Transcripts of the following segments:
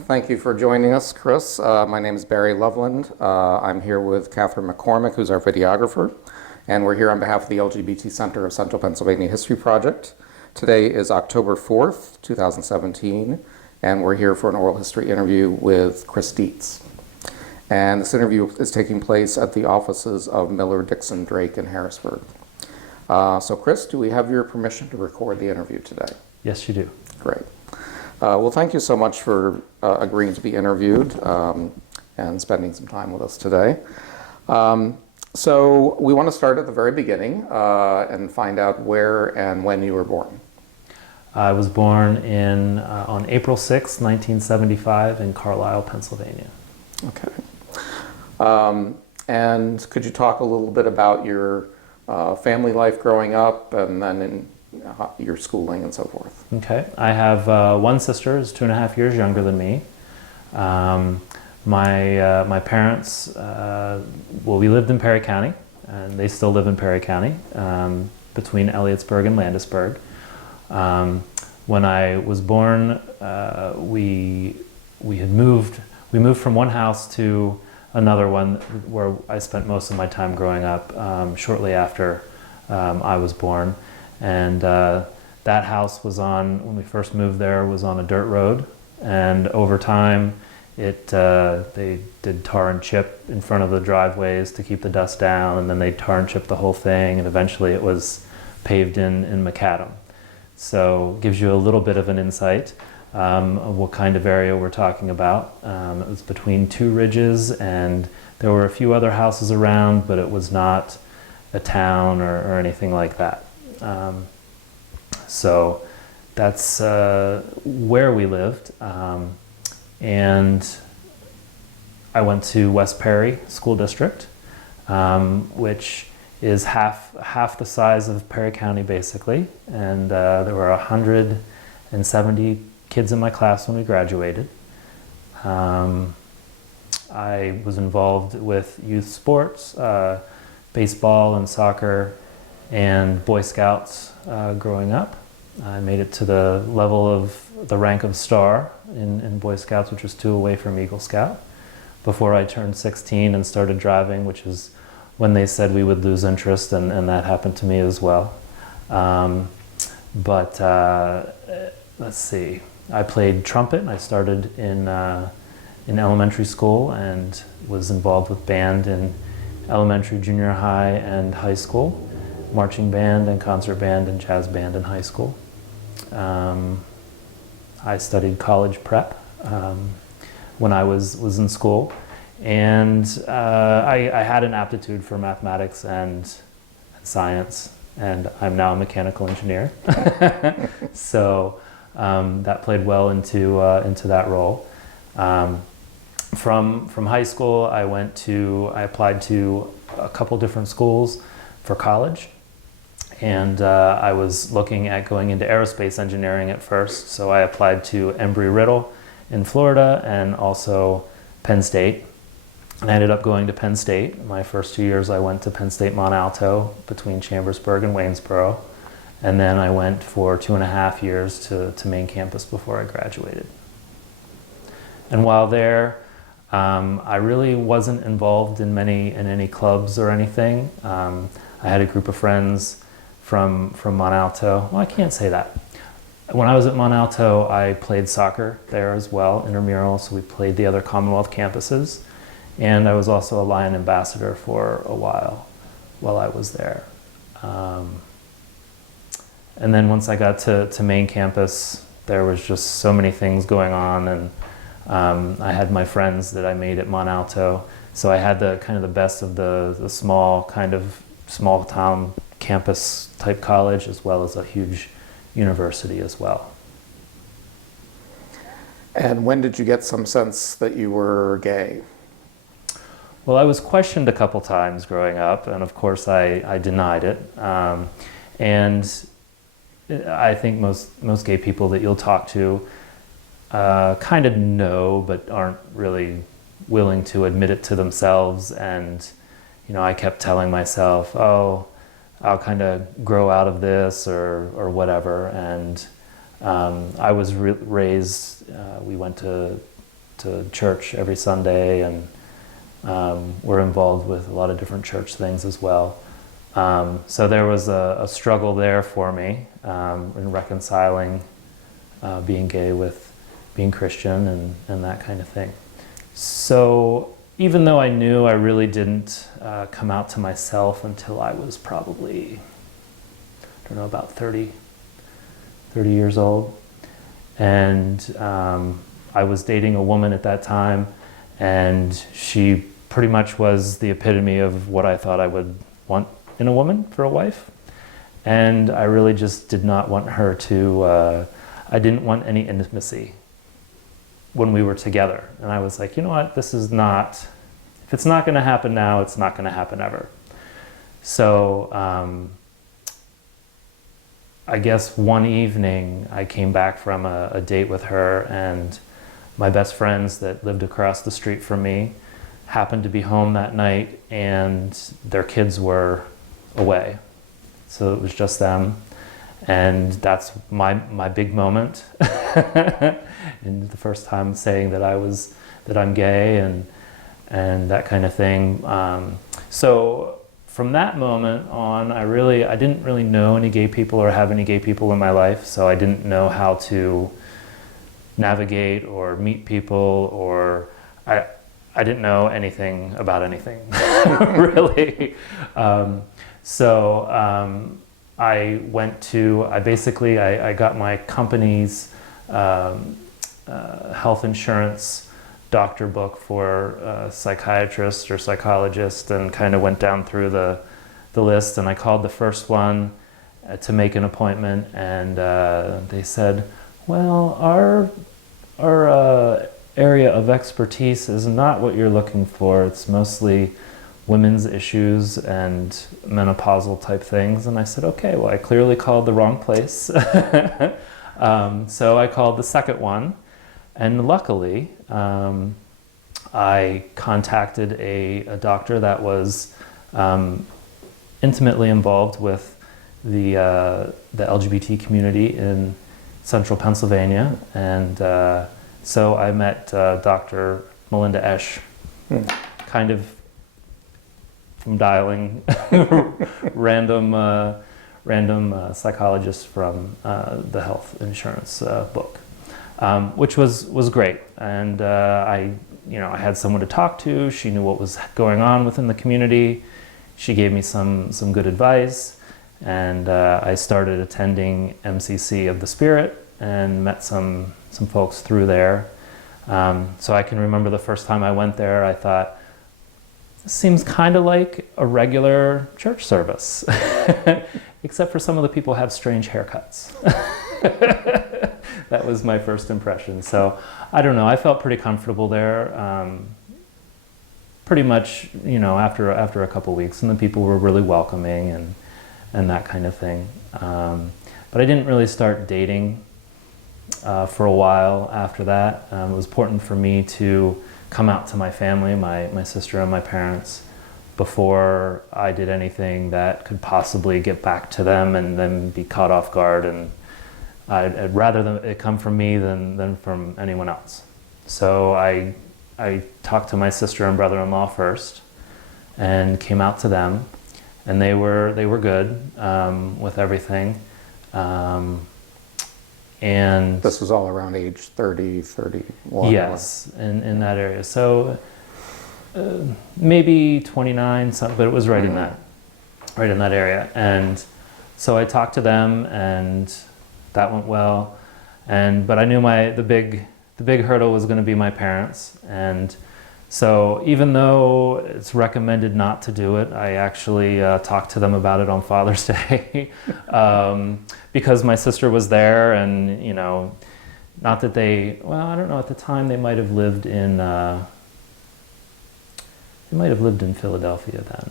Thank you for joining us, Chris. My name is Barry Loveland. I'm here with Catherine McCormick, who's our videographer, and we're here on behalf of the LGBT Center of Central Pennsylvania History Project. Today is October 4th, 2017, and we're here for an oral history interview with Chris Dietz. And this interview is taking place at the offices of Miller, Dixon, Drake in Harrisburg. So Chris, do we have your permission to record the interview today? Yes, you do. Great. Well, thank you so much for agreeing to be interviewed and spending some time with us today. So we want to start at the very beginning and find out where and when you were born. I was born on April 6, 1975 in Carlisle, Pennsylvania. Okay. And could you talk a little bit about your family life growing up and then in your schooling and so forth? Okay. I have one sister who's 2.5 years younger than me. My parents, we lived in Perry County, and they still live in Perry County, between Elliotsburg and Landisburg. When I was born, we moved from one house to another one where I spent most of my time growing up, shortly after I was born. And that house was when we first moved there, was on a dirt road. And over time, they did tar and chip in front of the driveways to keep the dust down, and then they tar and chip the whole thing, and eventually it was paved in macadam. So it gives you a little bit of an insight of what kind of area we're talking about. It was between two ridges, and there were a few other houses around, but it was not a town or anything like that. So that's where we lived, and I went to West Perry School District, which is half the size of Perry County basically, and there were 170 kids in my class when we graduated. I was involved with youth sports, baseball and soccer, and Boy Scouts growing up. I made it to the level of the rank of star in Boy Scouts, which was 2 away from Eagle Scout, before I turned 16 and started driving, which is when they said we would lose interest, and that happened to me as well. But let's see, I played trumpet. I started in elementary school and was involved with band in elementary, junior high, and high school. Marching band and concert band and jazz band in high school. I studied college prep when I was in school, and I had an aptitude for mathematics and science, and I'm now a mechanical engineer. So that played well into that role. From high school, I applied to a couple different schools for college. And I was looking at going into aerospace engineering at first, so I applied to Embry-Riddle in Florida and also Penn State. And I ended up going to Penn State. My first 2 years I went to Penn State Mont Alto between Chambersburg and Waynesboro. And then I went for 2.5 years to main campus before I graduated. And while there, I really wasn't involved in any clubs or anything. I had a group of friends from Mont Alto. Well, I can't say that. When I was at Mont Alto, I played soccer there as well, intramural, so we played the other Commonwealth campuses. And I was also a Lion ambassador for a while I was there. And then once I got to main campus, there was just so many things going on, and I had my friends that I made at Mont Alto. So I had the best of the small town campus type college, as well as a huge university as well. And when did you get some sense that you were gay? Well, I was questioned a couple times growing up, and of course I denied it. And I think most gay people that you'll talk to kind of know, but aren't really willing to admit it to themselves. And I kept telling myself, oh, I'll kind of grow out of this or whatever. And I was raised, we went to to church every Sunday, and we're involved with a lot of different church things as well. So there was a struggle there for me in reconciling being gay with being Christian and that kind of thing. So even though I knew I really didn't come out to myself until I was probably, I don't know, about 30 years old. And I was dating a woman at that time, and she pretty much was the epitome of what I thought I would want in a woman for a wife. And I really just did not want her to, I didn't want any intimacy when we were together. And I was like, you know what, this is not, if it's not gonna happen now, it's not gonna happen ever. So I guess one evening I came back from a date with her, and my best friends that lived across the street from me happened to be home that night, and their kids were away. So it was just them. And that's my big moment. And the first time saying that I'm gay and that kind of thing. So from that moment on, I didn't really know any gay people or have any gay people in my life. So I didn't know how to navigate or meet people, or I didn't know anything about anything, really. I got my company's health insurance doctor book for a psychiatrist or psychologist, and kind of went down through the list, and I called the first one to make an appointment, and they said, well, our area of expertise is not what you're looking for. It's mostly women's issues and menopausal type things. And I said, okay, well, I clearly called the wrong place. So I called the second one, and luckily I contacted a doctor that was intimately involved with the LGBT community in central Pennsylvania. And so I met Dr. Melinda Esch, kind of from dialing random psychologists from the health insurance book, which was great. And I had someone to talk to. She knew what was going on within the community. She gave me some good advice, and I started attending MCC of the Spirit and met some folks through there. So I can remember the first time I went there, I thought, this seems kind of like a regular church service, except for some of the people have strange haircuts. That was my first impression. So I don't know, I felt pretty comfortable there. Pretty much, after a couple weeks, and the people were really welcoming and that kind of thing. But I didn't really start dating for a while after that. It was important for me to come out to my family, my sister and my parents, before I did anything that could possibly get back to them and then be caught off guard. And I'd rather it come from me than from anyone else. So I talked to my sister and brother-in-law first and came out to them, and they were good with everything. And this was all around age 30, 31. Yes, in that area. So maybe 29, something, but it was right in that area. And so I talked to them, and that went well. But I knew the big hurdle was going to be my parents. And so even though it's recommended not to do it, I actually talked to them about it on Father's Day. Because my sister was there, and not that I don't know, at the time they might have lived in Philadelphia then.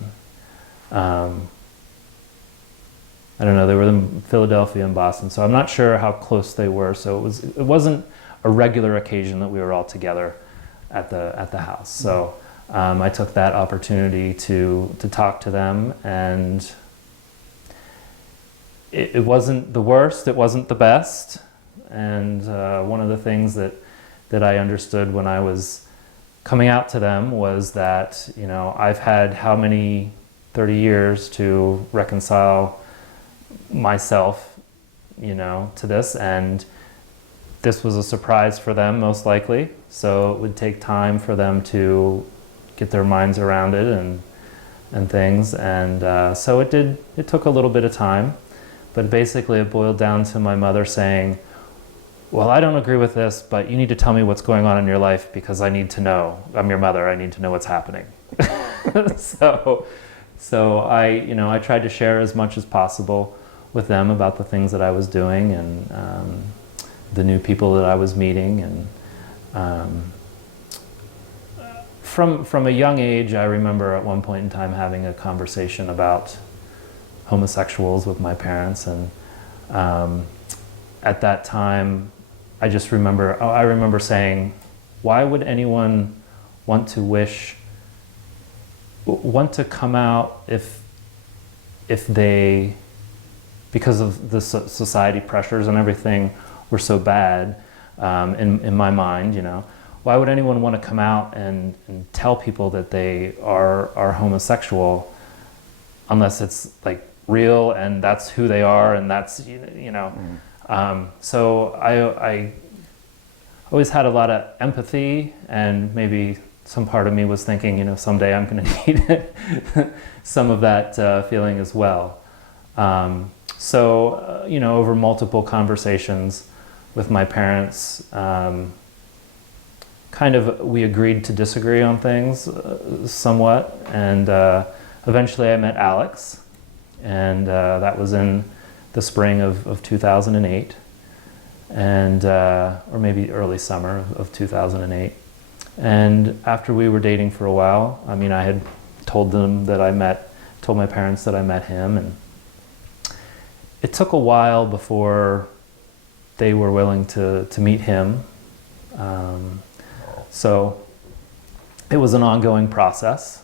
I don't know, they were in Philadelphia and Boston, so I'm not sure how close they were. So it wasn't a regular occasion that we were all together at the house. So I took that opportunity to talk to them, and it wasn't the worst, it wasn't the best. And one of the things that that I understood when I was coming out to them was that, I've had how many 30 years to reconcile myself, to this, and this was a surprise for them most likely. So it would take time for them to get their minds around it and things. And so it took a little bit of time, but basically it boiled down to my mother saying, well, I don't agree with this, but you need to tell me what's going on in your life because I need to know. I'm your mother. I need to know what's happening. So I tried to share as much as possible with them about the things that I was doing and the new people that I was meeting. And from a young age, I remember at one point in time having a conversation about homosexuals with my parents. And at that time, I remember saying, why would anyone want to come out if they, because of the society pressures and everything were so bad, in my mind, why would anyone want to come out and tell people that they are homosexual unless it's like real and that's who they are and that's, so I always had a lot of empathy, and maybe some part of me was thinking, someday I'm going to need some of that feeling as well. So, over multiple conversations with my parents, we agreed to disagree on things somewhat, and eventually I met Alex, and that was in the spring of 2008, and or maybe early summer of 2008. And after we were dating for a while, I had told my parents that I met him, and it took a while before they were willing to meet him. So it was an ongoing process.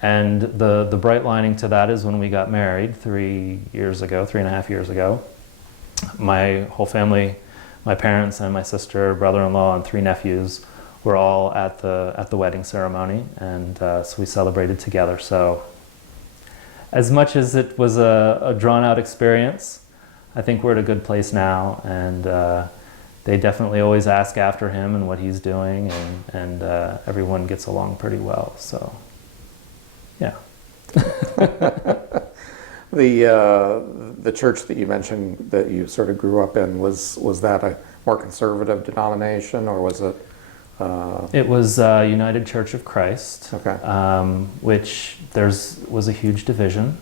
And the bright lining to that is when we got married 3.5 years ago, my whole family, my parents and my sister, brother-in-law, and 3 nephews were all at the wedding ceremony, and so we celebrated together. So as much as it was a drawn-out experience, I think we're at a good place now, and they definitely always ask after him and what he's doing, and everyone gets along pretty well. So, yeah. The church that you mentioned that you sort of grew up in, was that a more conservative denomination, or was it? It was United Church of Christ, Okay. Which was a huge division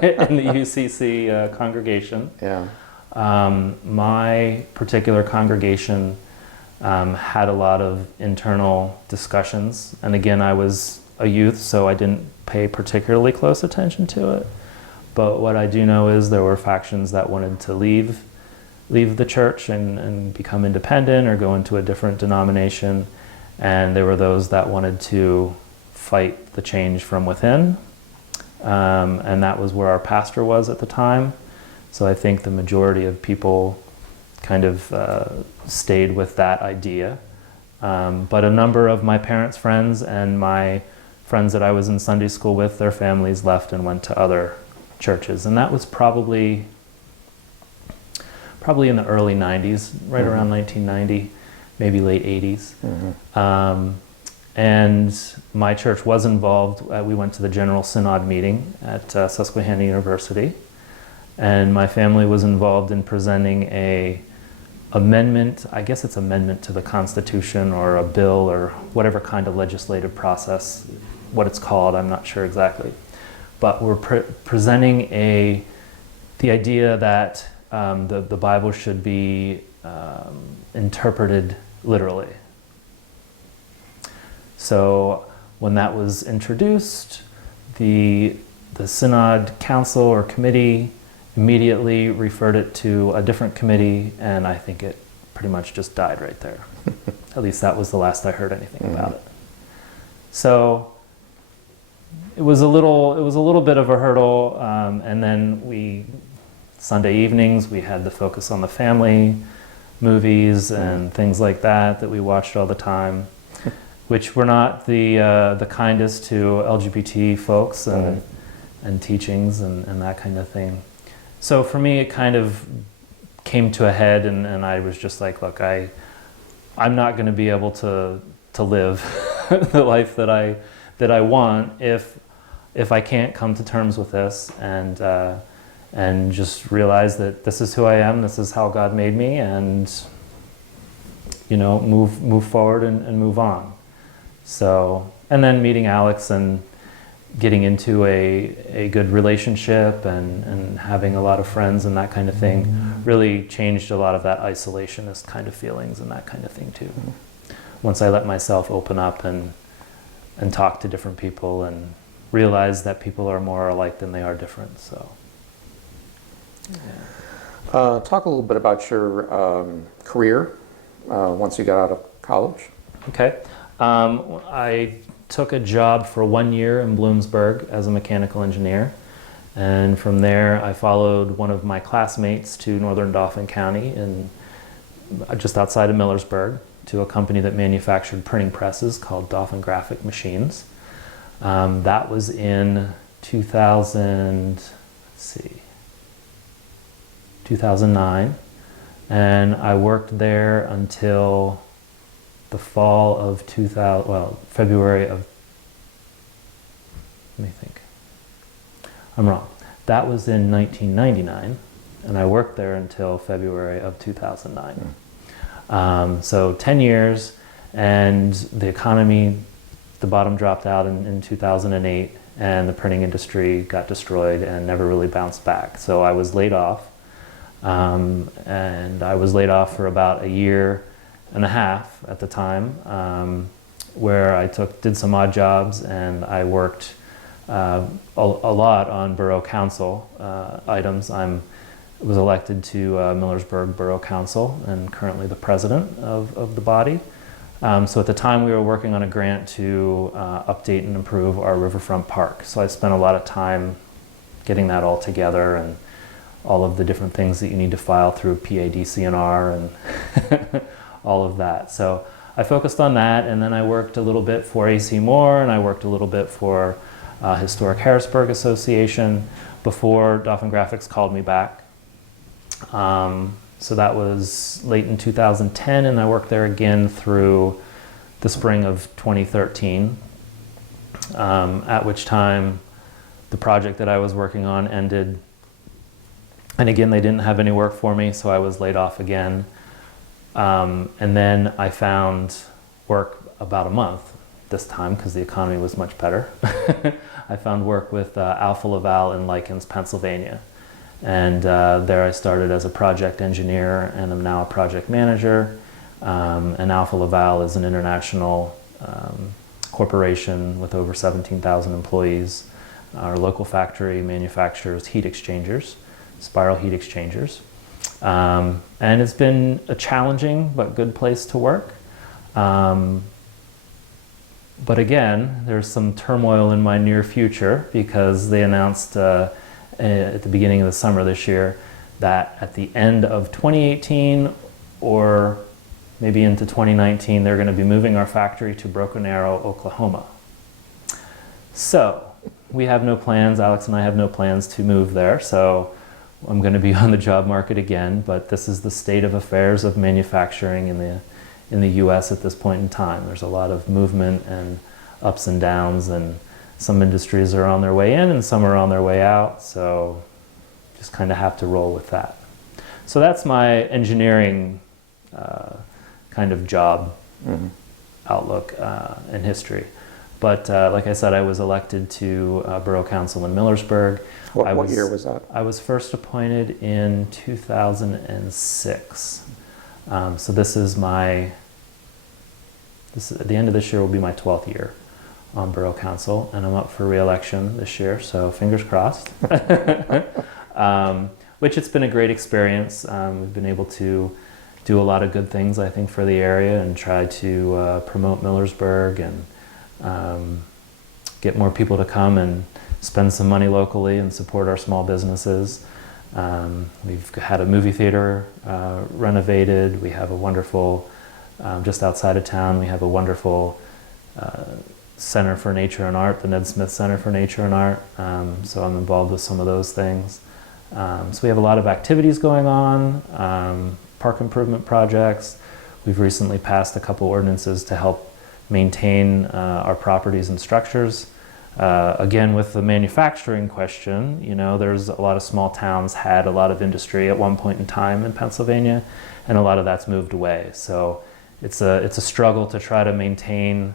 in the UCC congregation. Yeah. My particular congregation had a lot of internal discussions, and again, I was a youth, so I didn't pay particularly close attention to it. But what I do know is there were factions that wanted to leave the church and become independent or go into a different denomination, and there were those that wanted to fight the change from within, and that was where our pastor was at the time. So I think the majority of people kind of stayed with that idea. But a number of my parents' friends and my friends that I was in Sunday school with, their families left and went to other churches. And that was probably in the early 90s, right Mm-hmm. around 1990, maybe late 80s. Mm-hmm. And my church was involved. We went to the General Synod meeting at Susquehanna University. And my family was involved in presenting a amendment, I guess it's amendment to the Constitution or a bill or whatever kind of legislative process, what it's called, I'm not sure exactly. But we're presenting the idea that the Bible should be interpreted literally. So when that was introduced, the Synod Council or committee immediately referred it to a different committee, and I think it pretty much just died right there. At least that was the last I heard anything about it. So it was a little bit of a hurdle, and then Sunday evenings, we had the focus on the family movies and things like that we watched all the time, which were not the kindest to LGBT folks and teachings and that kind of thing. So for me, it kind of came to a head, and I was just like, look, I'm not going to be able to live the life that I want if I can't come to terms with this and just realize that this is who I am, this is how God made me, and move forward and move on. So, and then meeting Alex and getting into a good relationship and having a lot of friends and that kind of thing really changed a lot of that isolationist kind of feelings and that kind of thing too. Once I let myself open up and talk to different people and realize that people are more alike than they are different. So, Talk a little bit about your career once you got out of college. Okay. I took a job for 1 year in Bloomsburg as a mechanical engineer. And from there, I followed one of my classmates to northern Dauphin County, just outside of Millersburg, to a company that manufactured printing presses called Dauphin Graphic Machines. That was in 2009. And I worked there until the fall of February of, let me think. I'm wrong. That was in 1999, and I worked there until February of 2009. So 10 years, and the economy, the bottom dropped out in 2008, and the printing industry got destroyed and never really bounced back. So I was laid off, and I was laid off for about a year and a half at the time, where I did some odd jobs, and I worked a lot on borough council items. Was elected to Millersburg Borough Council and currently the president of the body. So at the time we were working on a grant to update and improve our riverfront park. So I spent a lot of time getting that all together and all of the different things that you need to file through PADCNR and all of that. So I focused on that, and then I worked a little bit for AC Moore, and I worked a little bit for Historic Harrisburg Association before Dauphin Graphics called me back. So that was late in 2010, and I worked there again through the spring of 2013, at which time the project that I was working on ended. And again, they didn't have any work for me, so I was laid off again. And then I found work about a month this time because the economy was much better. I found work with Alfa Laval in Likens, Pennsylvania. And there I started as a project engineer, and I'm now a project manager. And Alfa Laval is an international corporation with over 17,000 employees. Our local factory manufactures heat exchangers, spiral heat exchangers. And it's been a challenging but good place to work. But again, there's some turmoil in my near future because they announced at the beginning of the summer this year that at the end of 2018 or maybe into 2019, they're going to be moving our factory to Broken Arrow, Oklahoma. So we have no plans, Alex and I have no plans to move there, so I'm going to be on the job market again, but this is the state of affairs of manufacturing in the US at this point in time. There's a lot of movement and ups and downs, and some industries are on their way in and some are on their way out, so just kind of have to roll with that. So that's my engineering kind of job outlook and history. But like I said, I was elected to Borough Council in Millersburg. What year was that? I was first appointed in 2006. So this is at the end of this year will be my 12th year on Borough Council, and I'm up for re-election this year, so fingers crossed. Which it's been a great experience. We've been able to do a lot of good things, I think, for the area and try to promote Millersburg and get more people to come and spend some money locally and support our small businesses. We've had a movie theater renovated. We have a wonderful, just outside of town, we have a wonderful Center for Nature and Art, the Ned Smith Center for Nature and Art. So I'm involved with some of those things. So we have a lot of activities going on, park improvement projects. We've recently passed a couple ordinances to help maintain our properties and structures. Again, with the manufacturing question, you know, there's a lot of small towns had a lot of industry at one point in time in Pennsylvania, and a lot of that's moved away. So it's a struggle to try to maintain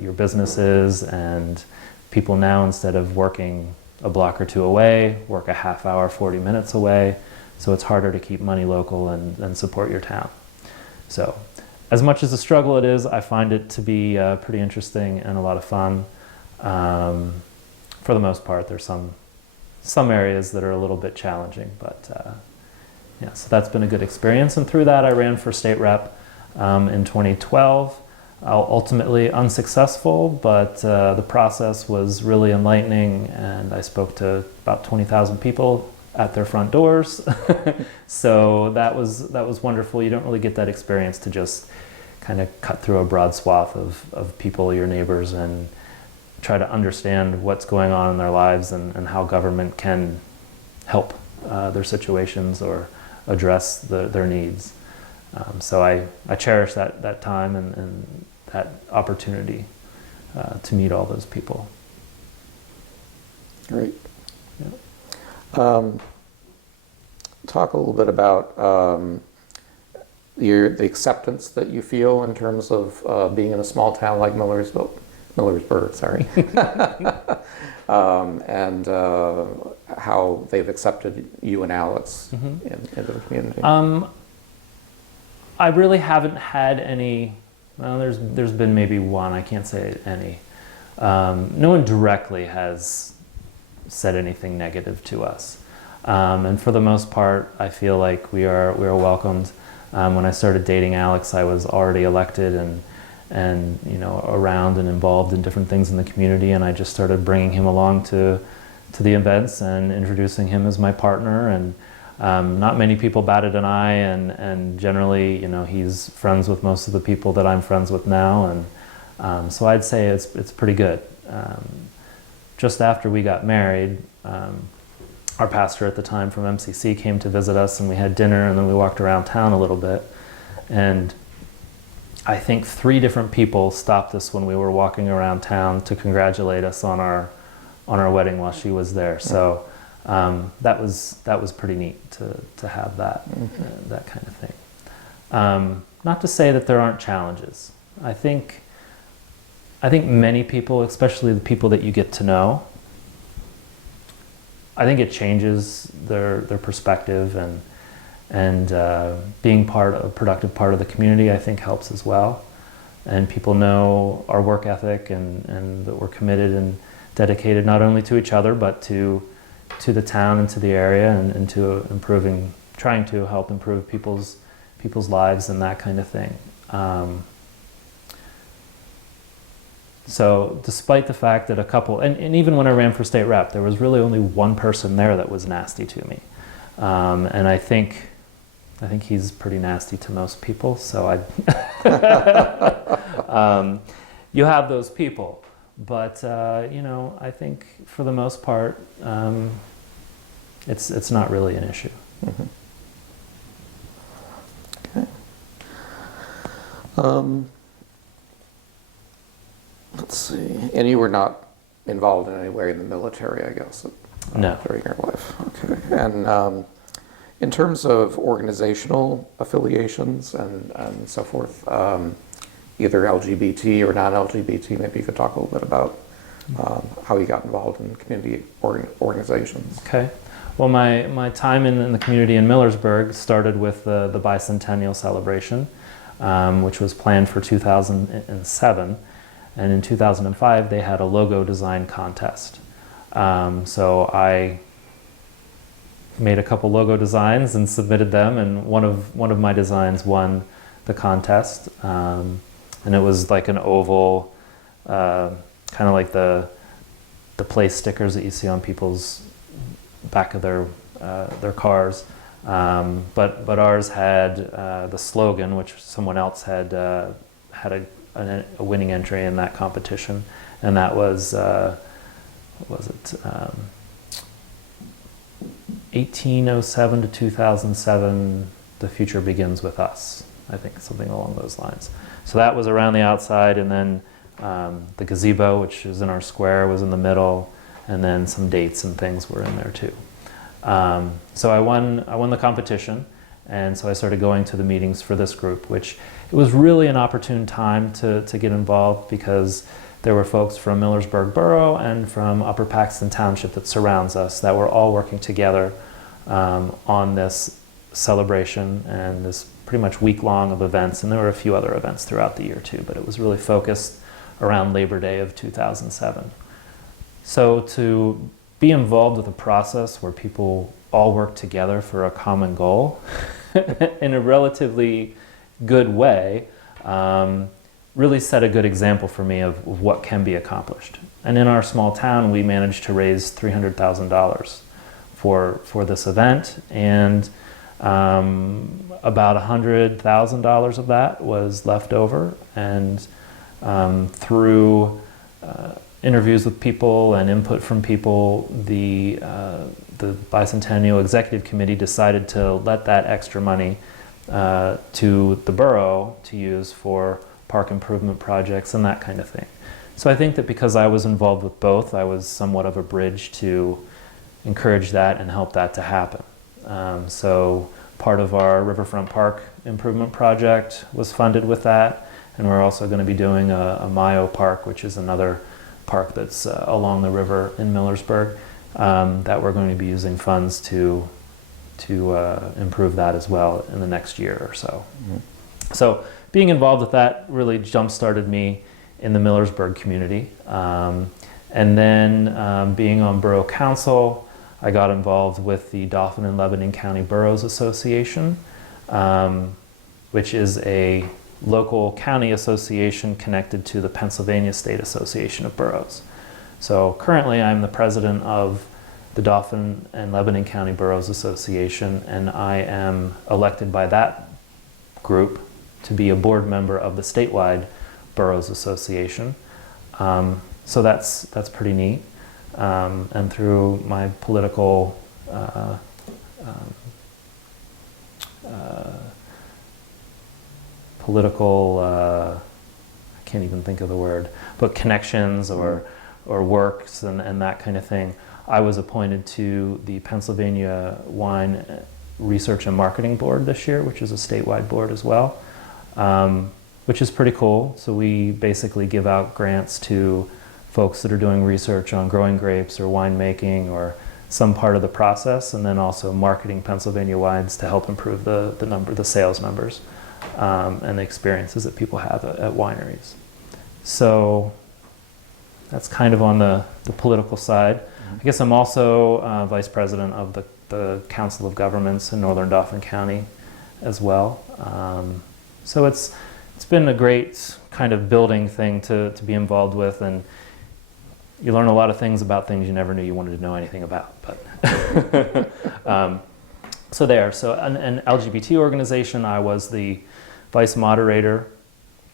your businesses, and people now, instead of working a block or two away, work a half hour, 40 minutes away. So it's harder to keep money local and support your town. So as much as a struggle it is, I find it to be pretty interesting and a lot of fun. For the most part, there's some areas that are a little bit challenging, but yeah, so that's been a good experience. And through that, I ran for state rep in 2012. Ultimately unsuccessful, but the process was really enlightening, and I spoke to about 20,000 people at their front doors. So that was wonderful. You don't really get that experience to just kind of cut through a broad swath of people, your neighbors, and try to understand what's going on in their lives and how government can help their situations or address their needs. So I cherish that time and that opportunity to meet all those people. Great. Yeah. Talk a little bit about the acceptance that you feel in terms of being in a small town like Millersburg, sorry, and how they've accepted you and Alex into the community. I really haven't had any. Well, there's been maybe one. I can't say any. No one directly has said anything negative to us, and for the most part, I feel like we are welcomed. When I started dating Alex, I was already elected and you know, around and involved in different things in the community, and I just started bringing him along to the events and introducing him as my partner. And not many people batted an eye, and generally, you know, he's friends with most of the people that I'm friends with now, and so I'd say it's pretty good. Just after we got married, our pastor at the time from MCC came to visit us, and we had dinner, and then we walked around town a little bit, and I think 3 different people stopped us when we were walking around town to congratulate us on our wedding while she was there. So that was pretty neat to have that that kind of thing. Not to say that there aren't challenges. I think many people, especially the people that you get to know, I think it changes their perspective, and being a productive part of the community, I think, helps as well. And people know our work ethic, and that we're committed and dedicated not only to each other, but to the town and to the area, and to trying to help improve people's lives and that kind of thing. So despite the fact that a couple, and even when I ran for state rep, there was really only one person there that was nasty to me. And I think he's pretty nasty to most people, so you have those people. But you know, I think for the most part, it's not really an issue. Okay. Let's see. And you were not involved in any way in the military, I guess, No. during your life. Okay. And in terms of organizational affiliations and so forth, either LGBT or non-LGBT, maybe you could talk a little bit about how you got involved in community organizations. Okay. Well, my time in the community in Millersburg started with the bicentennial celebration, which was planned for 2007. And in 2005, they had a logo design contest. So I made a couple logo designs and submitted them, and one of my designs won the contest. And it was like an oval, kind of like the place stickers that you see on people's back of their their cars. But ours had the slogan, which someone else had had a winning entry in that competition, and that was what was it? 1807 to 2007. The future begins with us. I think something along those lines. So that was around the outside, and then the gazebo, which is in our square, was in the middle, and then some dates and things were in there too. So I won the competition, and so I started going to the meetings for this group, which it was really an opportune time to get involved, because there were folks from Millersburg Borough and from Upper Paxton Township that surrounds us that were all working together on this celebration and this pretty much week-long of events, and there were a few other events throughout the year too, but it was really focused around Labor Day of 2007. So to be involved with a process where people all work together for a common goal in a relatively good way really set a good example for me of what can be accomplished. And in our small town, we managed to raise $300,000 for this event, and about $100,000 of that was left over, and through interviews with people and input from people, the Bicentennial Executive Committee decided to let that extra money to the borough to use for park improvement projects and that kind of thing. So I think that because I was involved with both, I was somewhat of a bridge to encourage that and help that to happen. So part of our Riverfront Park improvement project was funded with that, and we're also going to be doing a Mayo Park, which is another park that's along the river in Millersburg, that we're going to be using funds to improve that as well in the next year or so. Mm-hmm. So being involved with that really jump-started me in the Millersburg community. And then being on Borough Council, I got involved with the Dauphin and Lebanon County Boroughs Association, which is a local county association connected to the Pennsylvania State Association of Boroughs. So currently I'm the president of the Dauphin and Lebanon County Boroughs Association, and I am elected by that group to be a board member of the statewide Boroughs Association. So that's pretty neat. And through my political I can't even think of the word, but connections or works and that kind of thing, I was appointed to the Pennsylvania Wine Research and Marketing Board this year, which is a statewide board as well, which is pretty cool. So we basically give out grants to folks that are doing research on growing grapes or winemaking or some part of the process, and then also marketing Pennsylvania wines to help improve the sales numbers and the experiences that people have at wineries. So that's kind of on the political side. I guess I'm also vice president of the Council of Governments in Northern Dauphin County as well. So it's been a great kind of building thing to be involved with, and you learn a lot of things about things you never knew you wanted to know anything about. But so an LGBT organization, I was the vice moderator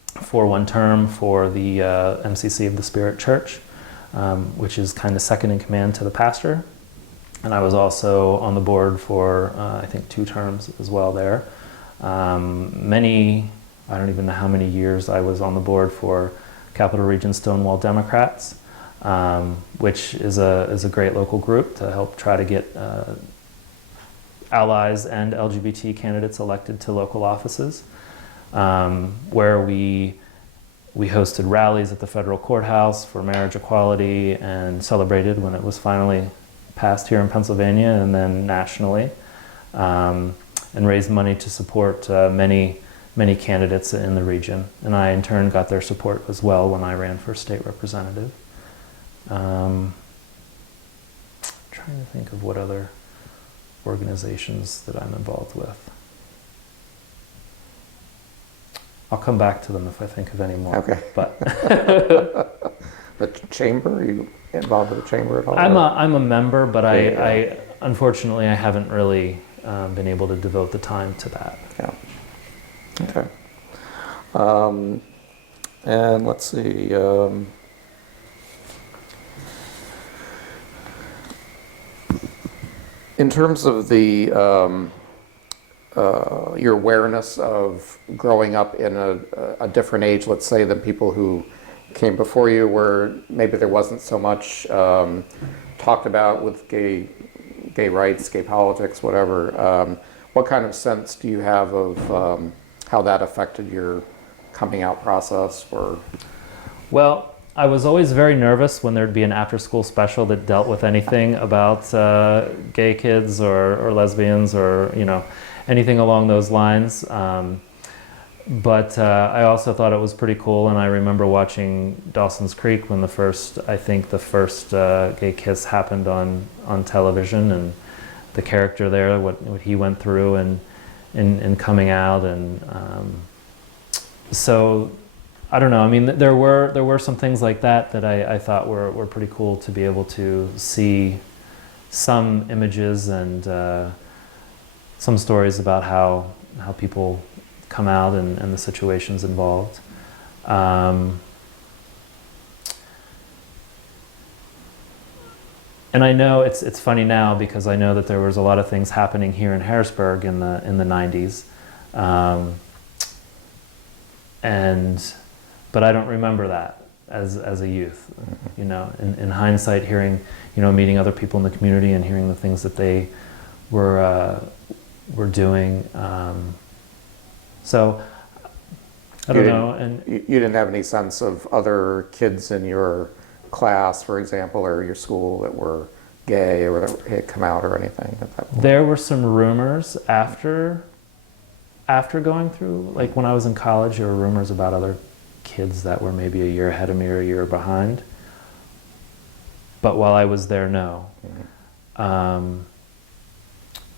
for one term for the MCC of the Spirit Church, which is kind of second in command to the pastor. And I was also on the board for, I think, 2 terms as well there. I don't even know how many years I was on the board for Capital Region Stonewall Democrats, which is a great local group to help try to get allies and LGBT candidates elected to local offices, where we hosted rallies at the federal courthouse for marriage equality and celebrated when it was finally passed here in Pennsylvania and then nationally, and raised money to support many candidates in the region. And I in turn got their support as well when I ran for state representative. Trying to think of what other organizations that I'm involved with. I'll come back to them if I think of any more. Okay. But the chamber, are you involved with the chamber at all? I'm a member, but Yeah. unfortunately, I haven't really been able to devote the time to that. Yeah. Okay. And let's see. In terms of the your awareness of growing up in a different age, let's say, than people who came before you, where maybe there wasn't so much talked about with gay rights, gay politics, whatever. What kind of sense do you have of how that affected your coming out process? Or Well, I was always very nervous when there'd be an after-school special that dealt with anything about gay kids or lesbians or anything along those lines. But I also thought it was pretty cool, and I remember watching Dawson's Creek when the first gay kiss happened on television, and the character there, what he went through and coming out, and so I don't know. I mean, there were some things like that I thought were pretty cool to be able to see some images and some stories about how people come out and the situations involved. And I know it's funny now because I know that there was a lot of things happening here in Harrisburg in the 90s, but I don't remember that as a youth. In hindsight, hearing meeting other people in the community and hearing the things that they were doing. So I don't know. And you didn't have any sense of other kids in your class, for example, or your school that were gay or that had come out or anything at that point? There were some rumors after going through, like when I was in college, there were rumors about other kids that were maybe a year ahead of me or a year behind. But while I was there, no. Mm-hmm.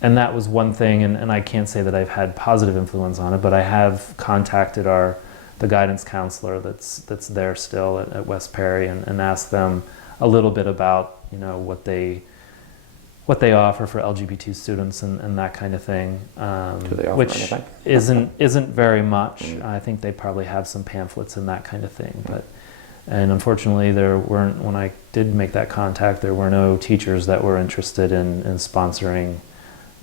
And that was one thing, and I can't say that I've had positive influence on it, but I have contacted the guidance counselor that's there still at West Perry and asked them a little bit about what they offer for LGBT students and that kind of thing, Do they offer which anything? isn't very much. I think they probably have some pamphlets and that kind of thing, and unfortunately there weren't, when I did make that contact, there were no teachers that were interested in sponsoring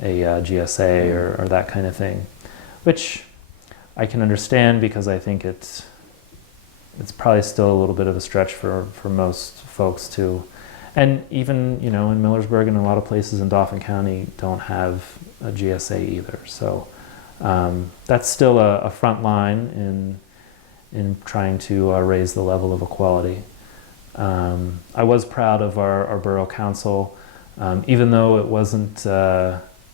a GSA or that kind of thing, which I can understand because I think it's probably still a little bit of a stretch for most folks too. And even, in Millersburg and a lot of places in Dauphin County don't have a GSA either. So that's still a front line in trying to raise the level of equality. I was proud of our borough council, even though it wasn't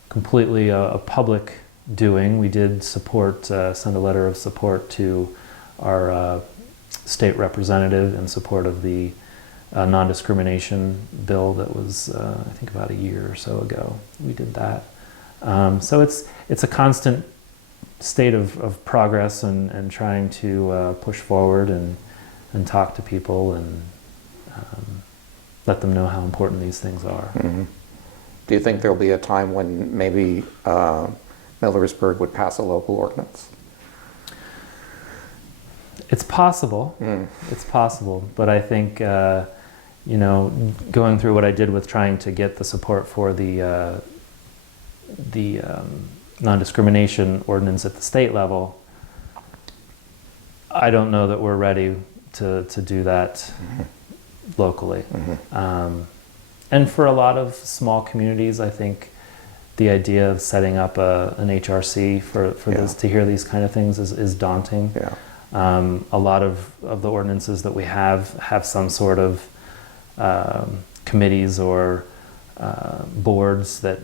completely a public doing. We did send a letter of support to our state representative in support of the non-discrimination bill that was, I think, about a year or so ago. We did that. So it's a constant state of progress and trying to push forward and talk to people and let them know how important these things are. Mm-hmm. Do you think there'll be a time when maybe Millersburg would pass a local ordinance? It's possible. It's possible, but I think going through what I did with trying to get the support for the non-discrimination ordinance at the state level, I don't know that we're ready to do that locally. Mm-hmm. And for a lot of small communities, I think the idea of setting up an HRC for this, to hear these kind of things is daunting. Yeah. A lot of the ordinances that we have some sort of committees or boards that,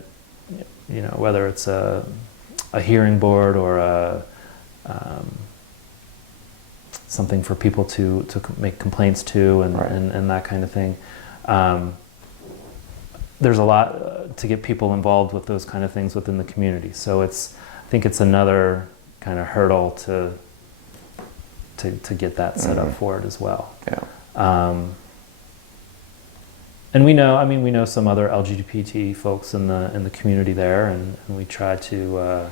whether it's a hearing board or something for people to make complaints to and that kind of thing. There's a lot to get people involved with those kind of things within the community. So I think it's another kind of hurdle to get that set up for it as well. Yeah. And we know some other LGBT folks in the community there, and we try to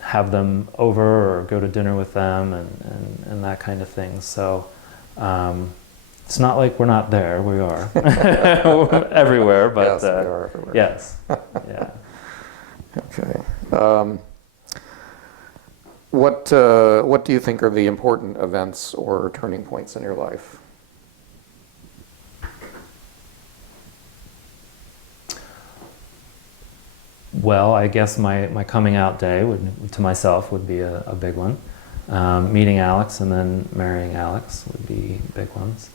have them over or go to dinner with them and that kind of thing. So it's not like we're not there. We are everywhere, but Yes, we are everywhere. yes, yeah. Okay. What do you think are the important events or turning points in your life? Well, I guess my coming out day to myself would be a big one. Meeting Alex and then marrying Alex would be big ones.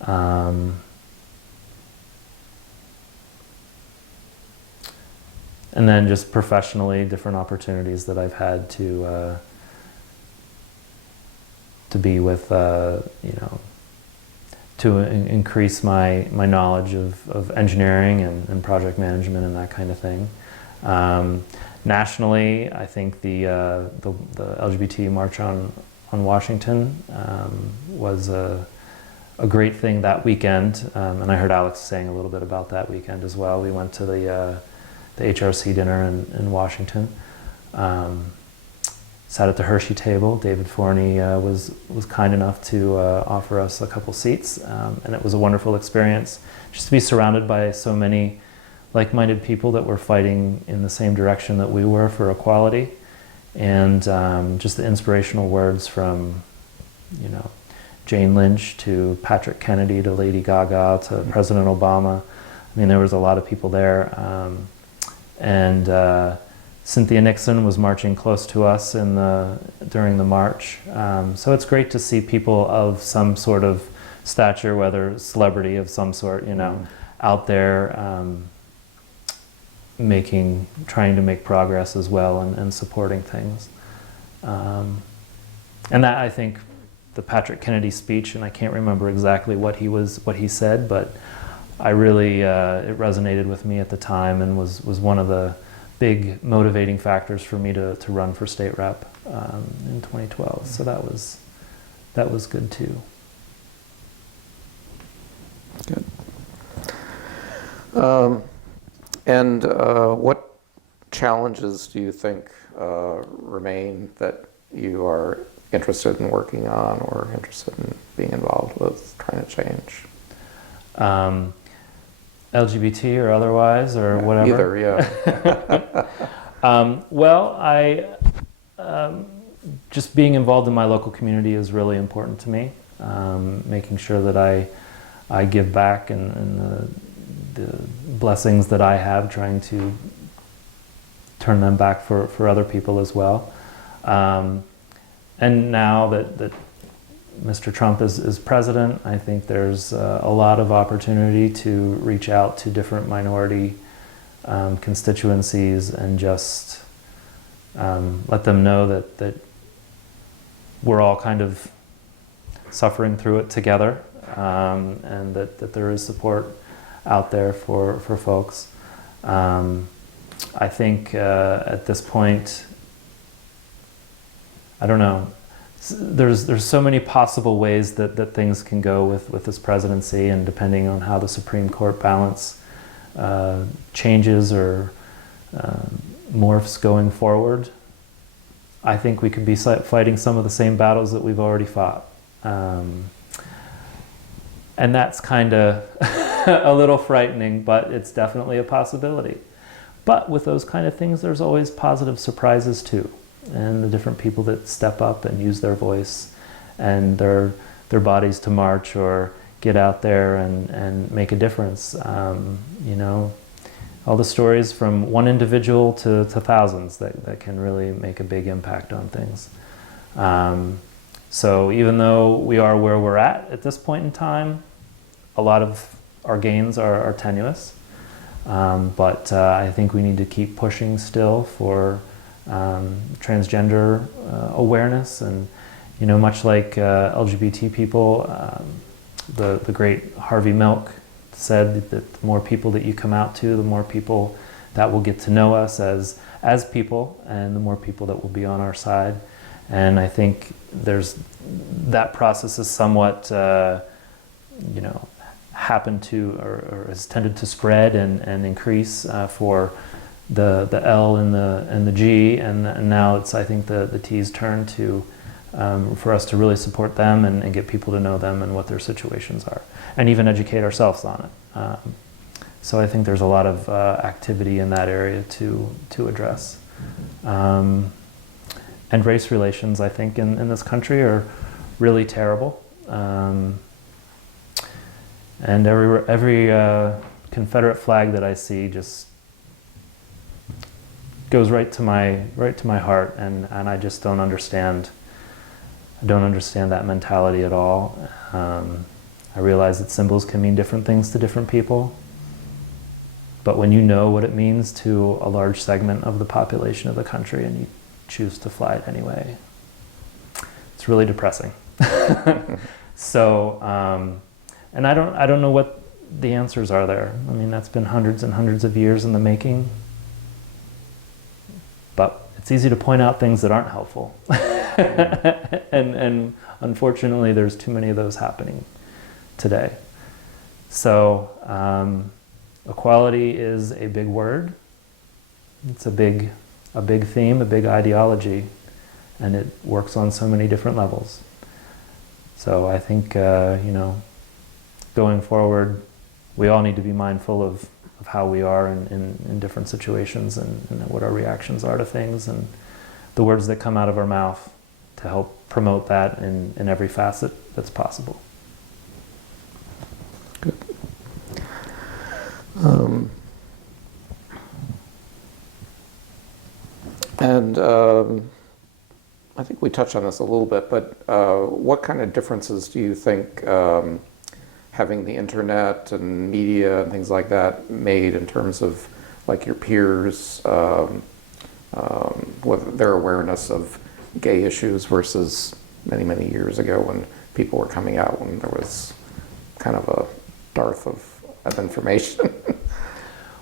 And then just professionally, different opportunities that I've had to be with, to increase my knowledge of engineering and project management and that kind of thing. Nationally, I think the LGBT March on Washington was a great thing that weekend, and I heard Alex saying a little bit about that weekend as well. We went to the HRC dinner in Washington. Sat at the Hershey table. David Forney was kind enough to offer us a couple seats, and it was a wonderful experience just to be surrounded by so many like-minded people that were fighting in the same direction that we were for equality, and just the inspirational words from, Jane Lynch to Patrick Kennedy to Lady Gaga to President Obama. I mean, there was a lot of people there, and Cynthia Nixon was marching close to us during the march. So it's great to see people of some sort of stature, whether celebrity of some sort, out there trying to make progress as well and supporting things. And that, I think, the Patrick Kennedy speech, and I can't remember exactly what he said, but I really, it resonated with me at the time and was one of the big motivating factors for me to run for state rep in 2012. So that was good too. Good. And what challenges do you think remain that you are interested in working on or interested in being involved with trying to change? LGBT or otherwise, or whatever? Either, yeah. Well, just being involved in my local community is really important to me. Making sure that I give back and the blessings that I have, trying to turn them back for other people as well. And now that Mr. Trump is president, I think there's a lot of opportunity to reach out to different minority constituencies and just let them know that we're all kind of suffering through it together, and that there is support out there for folks. I think at this point, I don't know, there's so many possible ways that things can go with this presidency, and depending on how the Supreme Court balance changes or morphs going forward, I think we could be fighting some of the same battles that we've already fought. And that's kind of a little frightening, but it's definitely a possibility. But with those kind of things, there's always positive surprises too. And the different people that step up and use their voice and their bodies to march or get out there and make a difference. All the stories from one individual to thousands that can really make a big impact on things. So even though we are where we're at this point in time, a lot of our gains are tenuous. But I think we need to keep pushing still for transgender awareness, and much like LGBT people, the great Harvey Milk said that the more people that you come out to, the more people that will get to know us as people, and the more people that will be on our side. And I think that process is somewhat happened to or has tended to spread and increase for the L and the G, and now it's, I think, the T's turn to for us to really support them and get people to know them and what their situations are, and even educate ourselves on it. So I think there's a lot of activity in that area to address. And race relations, I think, in this country are really terrible. And every Confederate flag that I see just goes right to my heart, and I just don't understand. I don't understand that mentality at all. I realize that symbols can mean different things to different people, but when you know what it means to a large segment of the population of the country and you choose to fly it anyway, it's really depressing. So, and I don't know what the answers are there. I mean, that's been hundreds and hundreds of years in the making. But it's easy to point out things that aren't helpful. and unfortunately, there's too many of those happening today. So equality is a big word. It's a big theme, a big ideology, and it works on so many different levels. So I think, going forward, we all need to be mindful of how we are in different situations and what our reactions are to things and the words that come out of our mouth to help promote that in every facet that's possible. Good. I think we touched on this a little bit, but what kind of differences do you think having the internet and media and things like that made in terms of like your peers, with their awareness of gay issues versus many, many years ago when people were coming out, when there was kind of a dearth of information?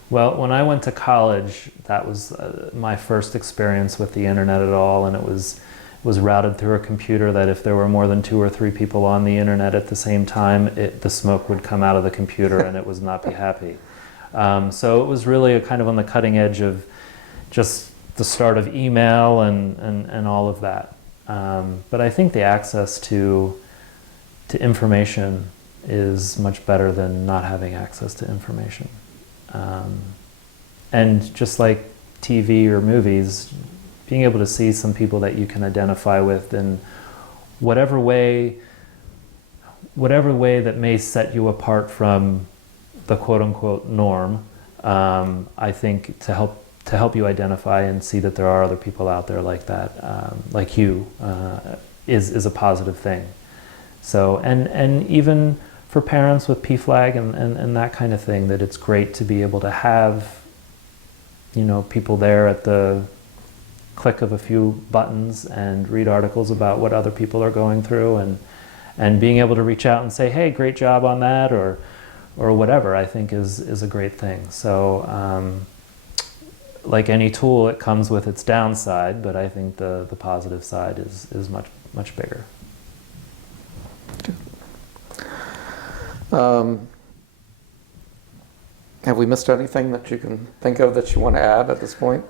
Well, when I went to college, that was my first experience with the internet at all, and it was routed through a computer that if there were more than 2 or 3 people on the internet at the same time, the smoke would come out of the computer and it would not be happy. So it was really a kind of on the cutting edge of just the start of email and all of that. But I think the access to information is much better than not having access to information. And just like TV or movies, being able to see some people that you can identify with in whatever way that may set you apart from the quote-unquote norm, I think to help you identify and see that there are other people out there like that, like you, is a positive thing. So, and even for parents with PFLAG and that kind of thing, that it's great to be able to have, people there at the click of a few buttons and read articles about what other people are going through, and being able to reach out and say, hey, great job on that, or whatever, I think is a great thing. So like any tool, it comes with its downside, but I think the positive side is much, much bigger. Have we missed anything that you can think of that you want to add at this point?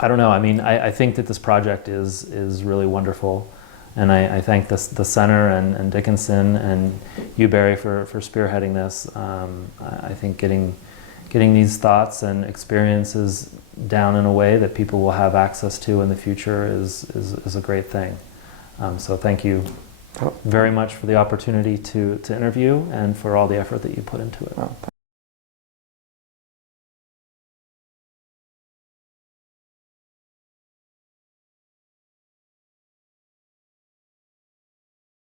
I don't know. I mean, I think that this project is really wonderful, and I thank the center and Dickinson and you, Barry, for spearheading this. I think getting these thoughts and experiences down in a way that people will have access to in the future is a great thing. So thank you very much for the opportunity to interview and for all the effort that you put into it.